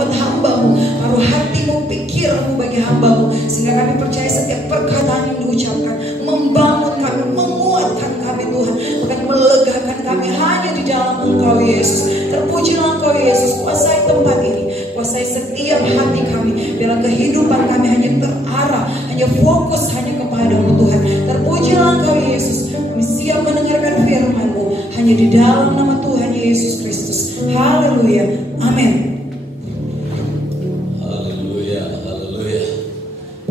buat hamba-Mu, taruh hati-Mu, pikiran-Mu bagi hamba-Mu, sehingga kami percaya setiap perkataan yang diucapkan membangun kami, menguatkan kami Tuhan, bahkan melegakan kami hanya di dalam Engkau Yesus. Terpujilah Engkau Yesus, kuasai tempat ini, kuasai setiap hati kami, biarlah kehidupan kami hanya terarah, hanya fokus hanya kepada-Mu Tuhan. Terpujilah Engkau Yesus, kami siap mendengarkan firman-Mu hanya di dalam nama Tuhan Yesus Kristus. Haleluya, amin. Haleluya, haleluya,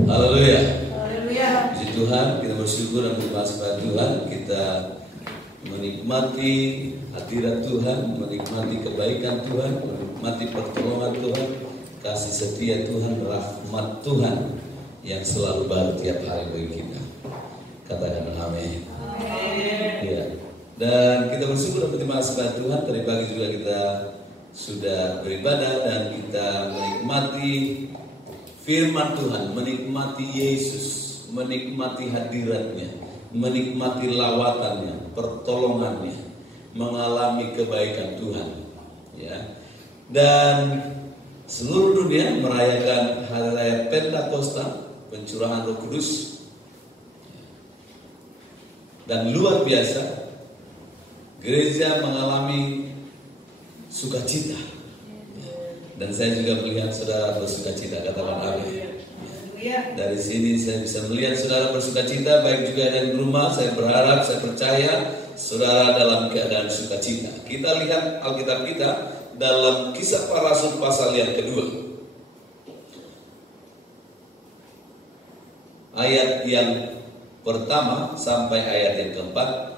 haleluya. Haleluya. Puji Tuhan, kita bersyukur dan berterima kasih kepada Tuhan. Kita menikmati hadirat Tuhan, menikmati kebaikan Tuhan, menikmati pertolongan Tuhan, kasih setia Tuhan, rahmat Tuhan yang selalu baru tiap hari bagi kita. Katakan amin. Ya. Dan kita bersyukur dan berterima kasih kepada Tuhan. Tadi pagi juga kita sudah beribadah dan kita menikmati firman Tuhan, menikmati Yesus, menikmati hadiratnya, menikmati lawatannya, pertolongannya, mengalami kebaikan Tuhan. Ya. Dan seluruh dunia merayakan hari raya Pentakosta, pencurahan Roh Kudus. Dan luar biasa, gereja mengalami sukacita. Dan saya juga melihat saudara bersukacita, katakan amin. Dari sini saya bisa melihat saudara bersukacita, baik juga yang di rumah. Saya berharap, saya percaya saudara dalam keadaan sukacita. Kita lihat Alkitab kita dalam Kisah Para Rasul pasal yang kedua, ayat yang pertama sampai ayat yang keempat.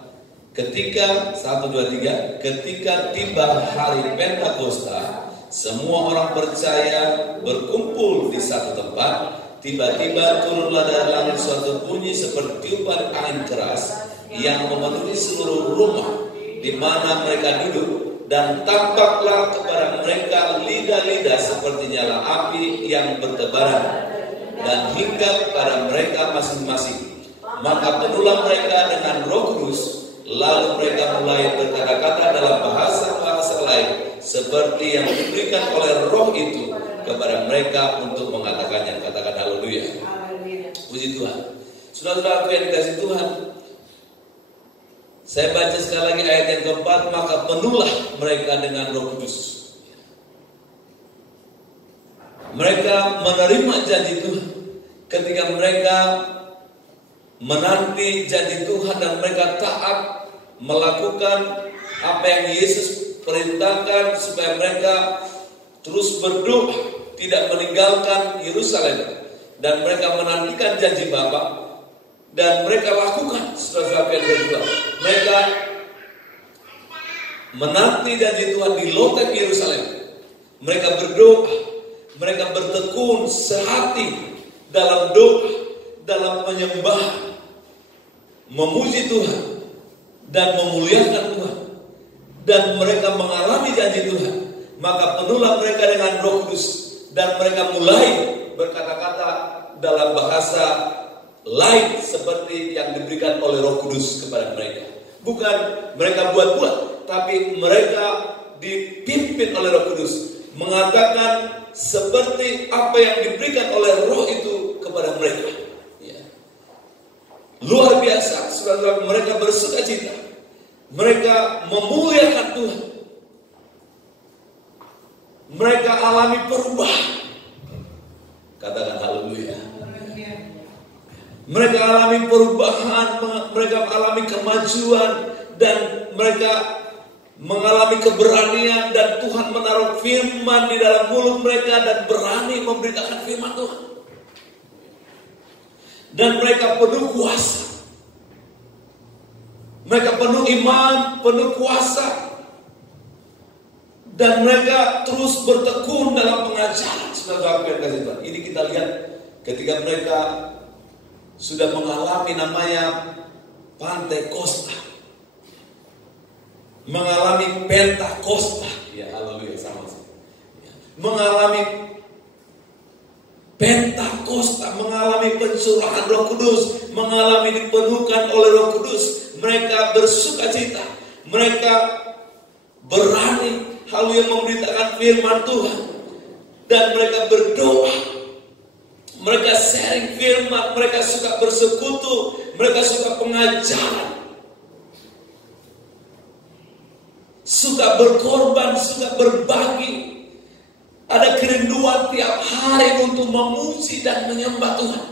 Ketika 1, 2, 3, ketika tiba hari Pentakosta, semua orang percaya berkumpul di satu tempat. Tiba-tiba turunlah dari langit suatu bunyi seperti tiupan angin keras yang memenuhi seluruh rumah di mana mereka duduk, dan tampaklah kepada mereka lidah-lidah seperti nyala api yang bertebaran dan hinggap pada mereka masing-masing. Maka penuhlah mereka dengan Roh Kudus, lalu mereka mulai berkata-kata dalam bahasa-bahasa lain seperti yang diberikan oleh Roh itu kepada mereka untuk mengatakannya. Katakan haleluya. Puji Tuhan. Saudara-saudara yang dikasihi Tuhan, saya baca sekali lagi ayat yang keempat. Maka penuhlah mereka dengan Roh Kudus. Mereka menerima janji Tuhan ketika mereka menanti janji Tuhan dan mereka taat melakukan apa yang Yesus perintahkan, supaya mereka terus berdoa, tidak meninggalkan Yerusalem, dan mereka menantikan janji Bapa, dan mereka lakukan sesuatu yang berjuang. Mereka menanti janji Tuhan di loteng Yerusalem. Mereka berdoa, mereka bertekun sehati dalam doa, dalam penyembahan, memuji Tuhan dan memuliakan Tuhan, dan mereka mengalami janji Tuhan. Maka penuhlah mereka dengan Roh Kudus, dan mereka mulai berkata-kata dalam bahasa lain seperti yang diberikan oleh Roh Kudus kepada mereka. Bukan mereka buat-buat, tapi mereka dipimpin oleh Roh Kudus, mengatakan seperti apa yang diberikan oleh Roh itu kepada mereka. Luar biasa, saudara-saudara, mereka bersukacita, mereka memuliakan Tuhan, mereka alami perubahan. Katakan haleluya. Mereka alami perubahan, mereka alami kemajuan, dan mereka mengalami keberanian, dan Tuhan menaruh firman di dalam mulut mereka dan berani memberitakan firman Tuhan. Dan mereka penuh kuasa, mereka penuh iman, penuh kuasa, dan mereka terus bertekun dalam pengajaran. Saudara-saudara, ini kita lihat ketika mereka sudah mengalami namanya Pentakosta, mengalami Pentakosta, ya haleluya, sama sih, mengalami Pentakosta, mengalami pencurahan Roh Kudus, mengalami dipenuhkan oleh Roh Kudus. Mereka bersukacita, mereka berani haleluya memberitakan firman Tuhan, dan mereka berdoa. Mereka sharing firman, mereka suka bersekutu, mereka suka pengajaran, suka berkorban, suka berbagi. Ada kerinduan tiap hari untuk memuji dan menyembah Tuhan.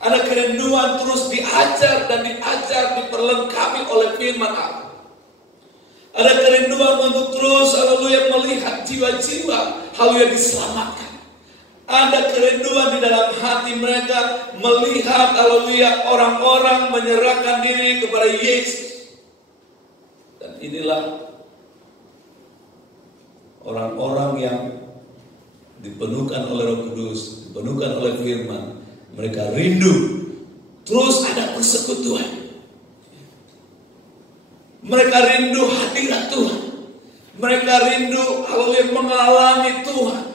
Ada kerinduan terus diajar dan diajar, diperlengkapi oleh firman Allah. Ada kerinduan untuk terus, haleluya, melihat jiwa-jiwa, haleluya, diselamatkan. Ada kerinduan di dalam hati mereka melihat, haleluya, orang-orang menyerahkan diri kepada Yesus. Dan inilah orang-orang yang dipenuhkan oleh Roh Kudus, dipenuhkan oleh firman. Mereka rindu terus ada persekutuan. Mereka rindu hadirat Tuhan. Mereka rindu, haleluya, mengalami Tuhan,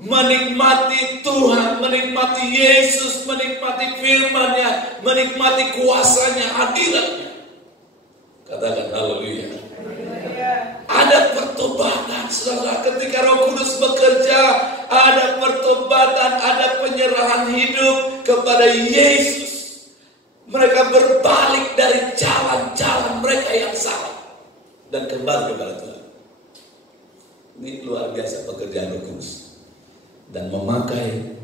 menikmati Tuhan, menikmati Yesus, menikmati firman-Nya, menikmati kuasanya, hadiratnya. Katakan haleluya. Ada pertobatan, saudara. Ketika Roh Kudus bekerja, ada pertobatan, ada penyerahan hidup kepada Yesus. Mereka berbalik dari jalan-jalan mereka yang salah dan kembali kepada Tuhan. Ini luar biasa pekerjaan Roh Kudus. Dan memakai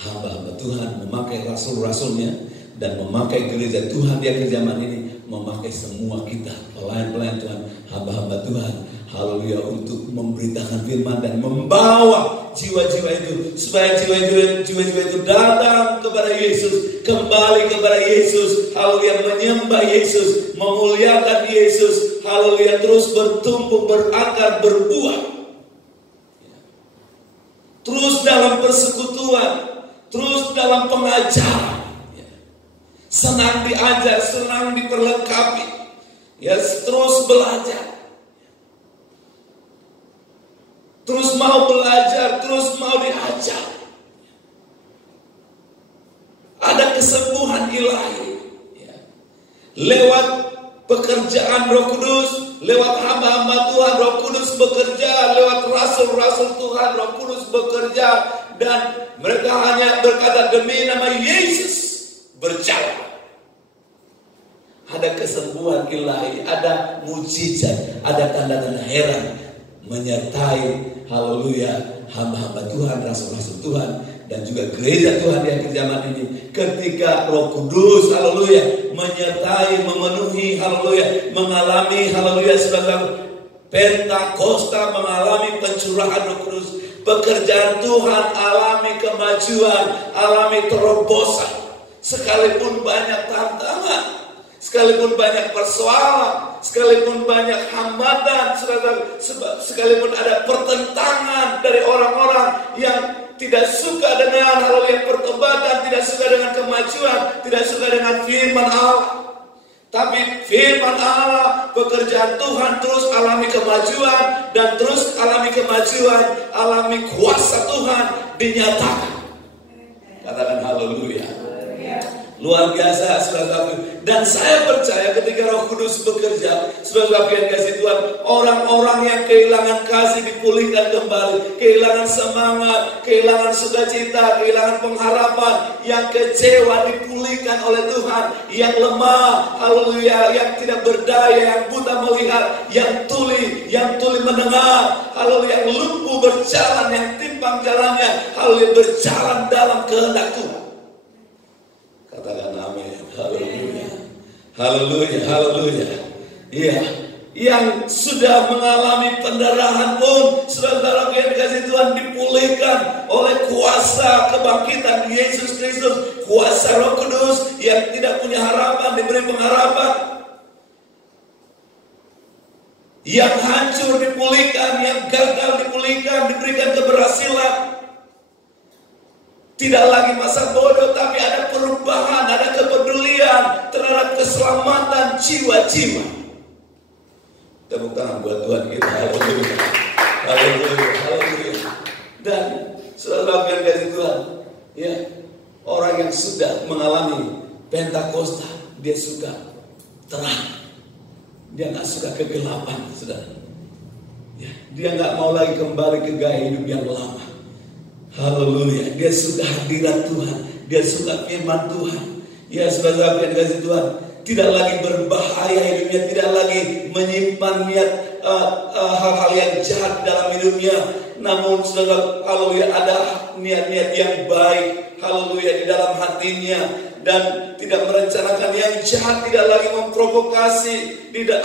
hamba-hamba Tuhan, memakai rasul-rasulnya, dan memakai gereja Tuhan di akhir zaman ini, memakai semua kita, pelayan-pelayan Tuhan, hamba-hamba Tuhan, haleluya, untuk memberitakan firman dan membawa jiwa-jiwa itu, supaya jiwa-jiwa itu datang kepada Yesus, kembali kepada Yesus, haleluya, menyembah Yesus, memuliakan Yesus, haleluya, terus bertumbuh, berakar, berbuah. Terus dalam persekutuan, terus dalam pengajaran. Senang diajar, senang diperlengkapi. Ya, terus belajar. Terus mau belajar, terus mau diajar. Ada kesembuhan ilahi. Ya. Lewat pekerjaan Roh Kudus, lewat hamba-hamba Tuhan, Roh Kudus bekerja. Lewat rasul-rasul Tuhan, Roh Kudus bekerja. Dan mereka hanya berkata, demi nama Yesus berjalan. Ada kesembuhan ilahi, ada mujizat, ada tanda-tanda heran menyertai, haleluya, hamba-hamba Tuhan, rasul-rasul Tuhan, dan juga gereja Tuhan di akhir zaman ini. Ketika Roh Kudus, haleluya, menyertai, memenuhi, haleluya, mengalami, haleluya, sebagai Pentakosta, mengalami pencurahan Roh Kudus, pekerjaan Tuhan, alami kemajuan, alami terobosan. Sekalipun banyak tantangan, sekalipun banyak persoalan, sekalipun banyak hambatan, sekalipun ada pertentangan dari orang-orang yang tidak suka dengan haleluya pertobatan, tidak suka dengan kemajuan, tidak suka dengan firman Allah. Tapi firman Allah, pekerjaan Tuhan terus alami kemajuan, dan terus alami kemajuan, alami kuasa Tuhan dinyatakan. Katakan haleluya. Luar biasa, saudara-saudara. Dan saya percaya ketika Roh Kudus bekerja, saudara-saudara yang kasih Tuhan, orang-orang yang kehilangan kasih dipulihkan kembali, kehilangan semangat, kehilangan sukacita, kehilangan pengharapan, yang kecewa dipulihkan oleh Tuhan, yang lemah, haleluya, yang tidak berdaya, yang buta melihat, yang tuli mendengar, haleluya, yang lumpuh berjalan, yang timpang jalannya, haleluya, berjalan dalam kehendak Tuhan. Katakan amin. Haleluya. Haleluya. Haleluya. Iya. Yang sudah mengalami pendarahan pun, saudara yang dikasih Tuhan, dipulihkan oleh kuasa kebangkitan Yesus Kristus, kuasa Roh Kudus. Yang tidak punya harapan diberi pengharapan, yang hancur dipulihkan, yang gagal dipulihkan, diberikan keberhasilan. Tidak lagi masa bodoh, tapi ada perubahan, ada kepedulian terhadap keselamatan jiwa-jiwa. Tepuk tangan buat Tuhan kita. Haleluya. Haleluya. Haleluya. Dan saudara yang kasih Tuhan, ya, orang yang sudah mengalami Pentakosta, dia suka terang. Dia nggak suka kegelapan, saudara. Dia nggak mau lagi kembali ke gaya hidup yang lama. Haleluya. Dia suka hadirat Tuhan. Dia suka firman Tuhan. Ya saudara yang dikasih Tuhan, tidak lagi berbahaya hidupnya, tidak lagi menyimpan niat hal-hal yang jahat dalam hidupnya. Namun saudara, haleluya, ada niat-niat yang baik, haleluya, di dalam hatinya, dan tidak merencanakan yang jahat, tidak lagi memprovokasi.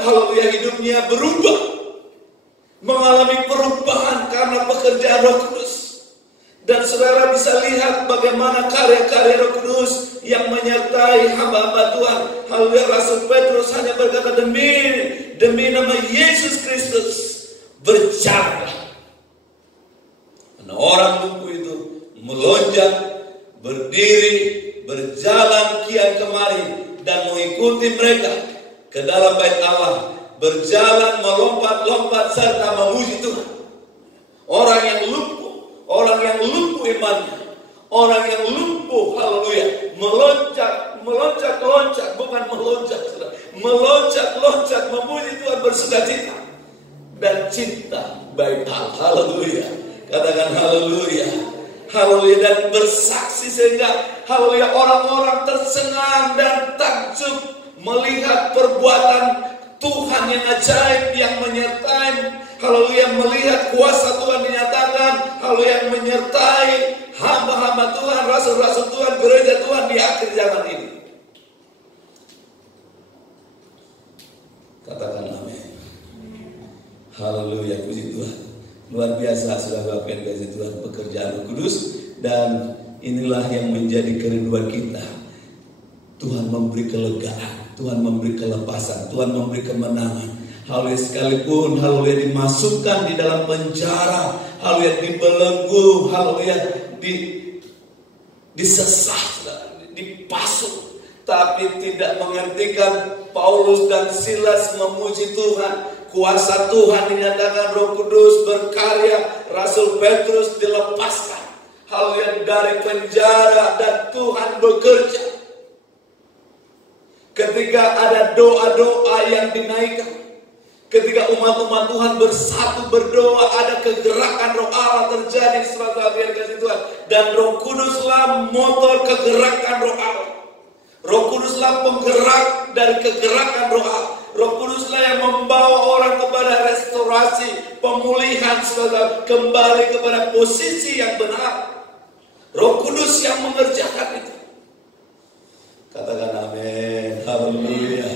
Haleluya, hidupnya berubah, mengalami perubahan karena pekerjaan Roh Kudus. Dan saudara bisa lihat bagaimana karya-karya Roh Kudus yang menyertai hamba-hamba Tuhan. Haleluya, Rasul Petrus hanya berkata, demi nama Yesus Kristus berjalan. Nah, orang lumpuh itu melonjak, berdiri, berjalan kian kemari, dan mengikuti mereka ke dalam bait Allah, berjalan, melompat-lompat serta memuji Tuhan. Orang yang lumpuh, orang yang lumpuh imannya, orang yang lumpuh, haleluya, meloncat-loncat, bukan meloncat, meloncat-loncat memuji Tuhan, bersukacita dan cinta bait Allah, haleluya. Katakan haleluya, haleluya, dan bersaksi sehingga haleluya orang-orang tersengang dan takjub melihat perbuatan Tuhan yang ajaib yang menyertai, haleluya, melihat kuasa Tuhan dinyatakan, haleluya, menyertai hamba-hamba Tuhan, rasul-rasul Tuhan, gereja Tuhan di akhir zaman ini. Katakan amin. Haleluya, puji Tuhan. Luar biasa saudara yang dikasihi Tuhan, pekerjaan Roh Kudus, dan inilah yang menjadi kerinduan kita. Tuhan memberi kelegaan, Tuhan memberi kelepasan, Tuhan memberi kemenangan. Haleluya, sekalipun haleluya dimasukkan di dalam penjara, haleluya dibelenggu, haleluya disesat, dipasung, tapi tidak menghentikan Paulus dan Silas memuji Tuhan. Kuasa Tuhan dinyatakan, Roh Kudus berkarya, Rasul Petrus dilepaskan, haleluya, dari penjara, dan Tuhan bekerja. Ketika ada doa-doa yang dinaikkan, ketika umat-umat Tuhan bersatu berdoa, ada kegerakan Roh Allah terjadi, saudara biar kasih Tuhan. Dan Roh Kuduslah motor kegerakan Roh Allah. Roh Kuduslah penggerak dari kegerakan Roh Allah. Roh Kuduslah yang membawa orang kepada restorasi, pemulihan, saudara, kembali kepada posisi yang benar. Roh Kudus yang mengerjakan itu. Katakan amin. Haleluya.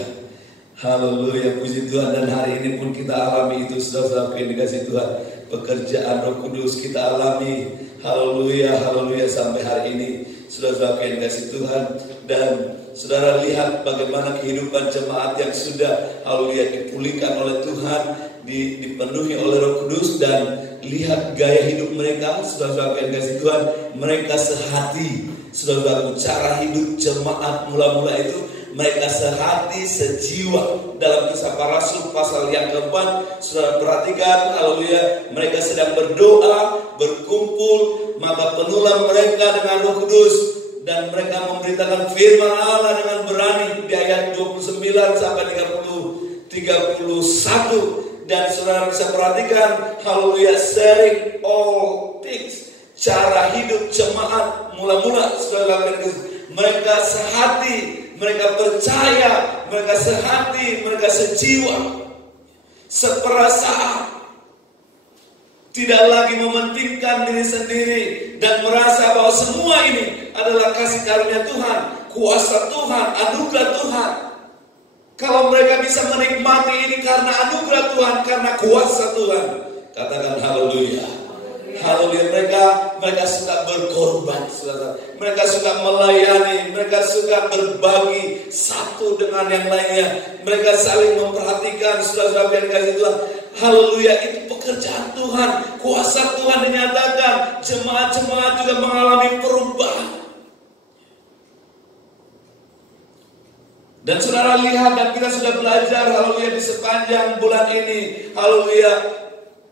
Haleluya, puji Tuhan. Dan hari ini pun kita alami itu, saudara-saudara yang dikasihi Tuhan. Pekerjaan Roh Kudus kita alami. Haleluya, haleluya, sampai hari ini, saudara-saudara yang dikasihi Tuhan. Dan saudara lihat bagaimana kehidupan jemaat yang sudah, haleluya, dipulihkan oleh Tuhan, dipenuhi oleh Roh Kudus. Dan lihat gaya hidup mereka, saudara-saudara yang dikasihi Tuhan. Mereka sehati, saudara, cara hidup jemaat mula-mula itu, mereka sehati, sejiwa. Dalam Kisah Para Rasul pasal yang keempat, saudara perhatikan, haleluya, mereka sedang berdoa, berkumpul, maka penuhlah mereka dengan Roh Kudus, dan mereka memberitakan firman Allah dengan berani. Di ayat 29 sampai 31. Dan saudara bisa perhatikan, haleluya, sharing all things, cara hidup jemaat mula-mula, saudara, mereka sehati, mereka percaya, mereka sehati, mereka sejiwa, seperasaan, tidak lagi mementingkan diri sendiri, dan merasa bahwa semua ini adalah kasih karunia Tuhan, kuasa Tuhan, anugerah Tuhan. Kalau mereka bisa menikmati ini karena anugerah Tuhan, karena kuasa Tuhan, katakan haleluya. Haleluya, mereka suka berkorban, saudara. Mereka suka melayani, mereka suka berbagi satu dengan yang lainnya. Mereka saling memperhatikan, saudara-saudara yang dikasihi Tuhan. Haleluya, itu pekerjaan Tuhan, kuasa Tuhan dinyatakan. Jemaat-jemaat juga mengalami perubahan. Dan saudara lihat, dan kita sudah belajar, haleluya, di sepanjang bulan ini, haleluya,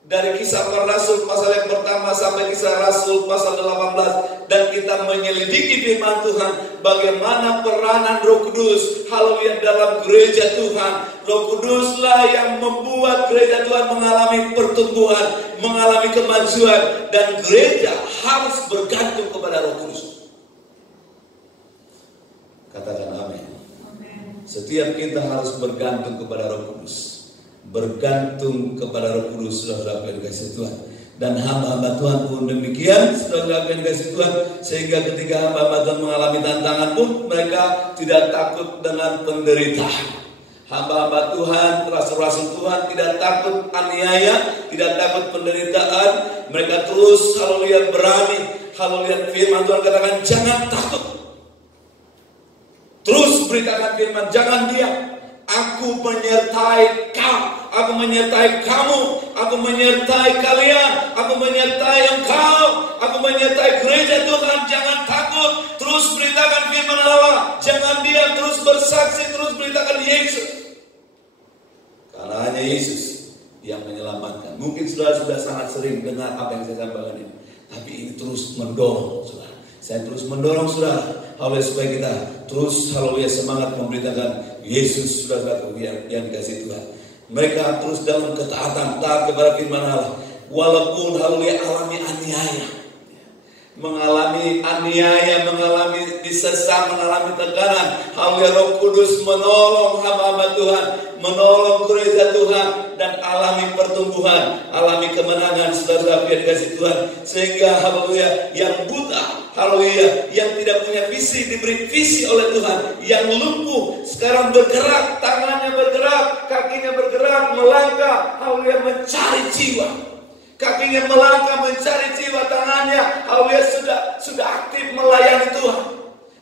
dari Kisah Para Rasul pasal yang pertama sampai Kisah Rasul pasal 18, dan kita menyelidiki firman Tuhan, bagaimana peranan Roh Kudus, haleluya, dalam gereja Tuhan. Roh Kuduslah yang membuat gereja Tuhan mengalami pertumbuhan, mengalami kemajuan, dan gereja harus bergantung kepada Roh Kudus. Katakan amin. Setiap kita harus bergantung kepada Roh Kudus. Bergantung kepada Roh Kudus, saudara-saudara yang dikasihi Tuhan. Dan hamba-hamba Tuhan pun demikian, saudara-saudara yang dikasihi Tuhan. Sehingga ketika hamba-hamba Tuhan mengalami tantangan pun, mereka tidak takut dengan penderitaan. Hamba-hamba Tuhan, rasul-rasul Tuhan tidak takut aniaya, tidak takut penderitaan. Mereka terus, haleluya, berani. Haleluya, firman Tuhan katakan, jangan takut. Terus beritakan firman, jangan diam. Aku menyertai kau, aku menyertai kamu, aku menyertai kalian, aku menyertai engkau, aku menyertai gereja Tuhan. Jangan takut, terus beritakan firman Allah, jangan diam, terus bersaksi, terus beritakan Yesus. Karena hanya Yesus yang menyelamatkan. Mungkin saudara sudah sangat sering dengar apa yang saya sampaikan ini, tapi ini terus mendorong saudara. Saya terus mendorong saudara, haleluya, supaya kita terus, haleluya, semangat memberitakan Yesus, saudara yang dikasihi Tuhan. Mereka terus dalam ketaatan, taat kepada firman Allah, walaupun, haleluya, alami aniaya, mengalami disesat, mengalami tekanan. Haleluya, Roh Kudus menolong hamba-hamba Tuhan, menolong gereja Tuhan, dan alami pertumbuhan, alami kemenangan, saudara yang dikasihi Tuhan. Sehingga, haleluya, yang buta, haleluya, yang tidak punya visi diberi visi oleh Tuhan. Yang lumpuh sekarang bergerak, tangannya bergerak, kakinya bergerak, melangkah, haleluya, mencari jiwa. Kakinya melangkah mencari jiwa, tangannya, haleluya, sudah aktif melayani Tuhan.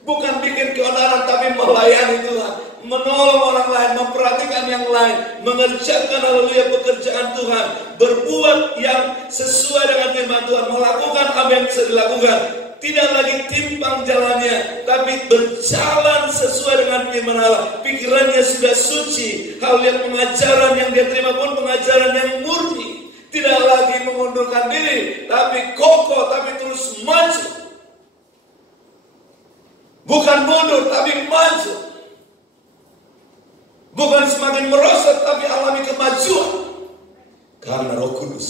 Bukan bikin keonaran, tapi melayani Tuhan, menolong orang lain, memperhatikan yang lain, mengerjakan, haleluya, pekerjaan Tuhan, berbuat yang sesuai dengan firman Tuhan, melakukan apa yang bisa dilakukan. Tidak lagi timpang jalannya, tapi berjalan sesuai dengan firman Allah. Pikirannya sudah suci. Haleluya, pengajaran yang dia terima pun pengajaran yang murni. Tidak lagi mengundurkan diri, tapi kokoh, tapi terus maju. Bukan mundur, tapi maju. Bukan semakin merosot, tapi alami kemajuan. Karena Roh Kudus.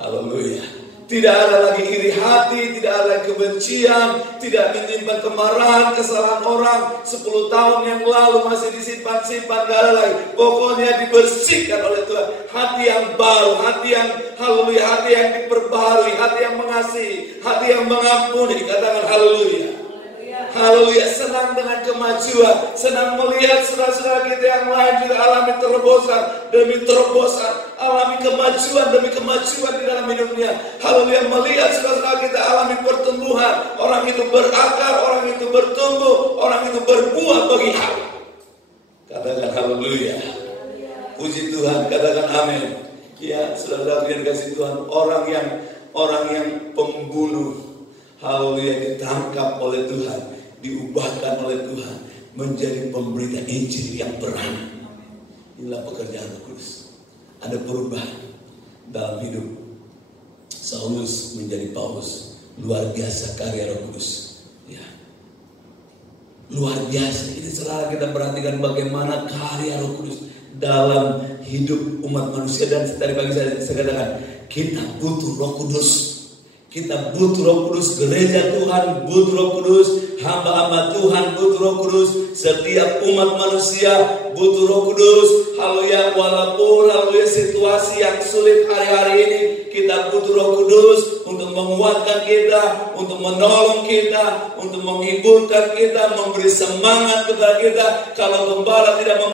Haleluya. Tidak ada lagi iri hati, tidak ada lagi kebencian, tidak menyimpan kemarahan, kesalahan orang 10 tahun yang lalu masih disimpan-simpan, gak ada lagi. Pokoknya dibersihkan oleh Tuhan. Hati yang baru, hati yang, haleluya, hati yang diperbarui, hati yang mengasihi, hati yang mengampuni. Katakan haleluya. Haleluya, senang dengan kemajuan, senang melihat saudara-saudara kita yang lain juga alami terobosan demi terobosan, alami kemajuan demi kemajuan di dalam hidupnya. Haleluya, melihat saudara-saudara kita alami pertumbuhan, orang itu berakar, orang itu bertumbuh, orang itu berbuah bagi Allah. Katakan haleluya. Puji Tuhan, katakan amin. Ya, saudara-saudara yang dikasihi Tuhan, orang yang pembunuh, haleluya, ditangkap oleh Tuhan, diubahkan oleh Tuhan menjadi pemberita Injil yang berani. Inilah pekerjaan Roh Kudus. Ada perubahan dalam hidup Saulus menjadi Paulus. Luar biasa karya Roh Kudus. Ya, luar biasa. Ini selalu kita perhatikan bagaimana karya Roh Kudus dalam hidup umat manusia. Dan tadi pagi saya katakan, kita butuh Roh Kudus. Kita butuh Roh Kudus, gereja Tuhan butuh Roh Kudus, hamba-hamba Tuhan butuh Roh Kudus, setiap umat manusia butuh Roh Kudus. Haleluya, walaupun haleluya situasi yang sulit hari-hari ini, kita butuh Roh Kudus untuk menguatkan kita, untuk menolong kita, untuk menghiburkan kita, memberi semangat kepada kita. Kalau gembala tidak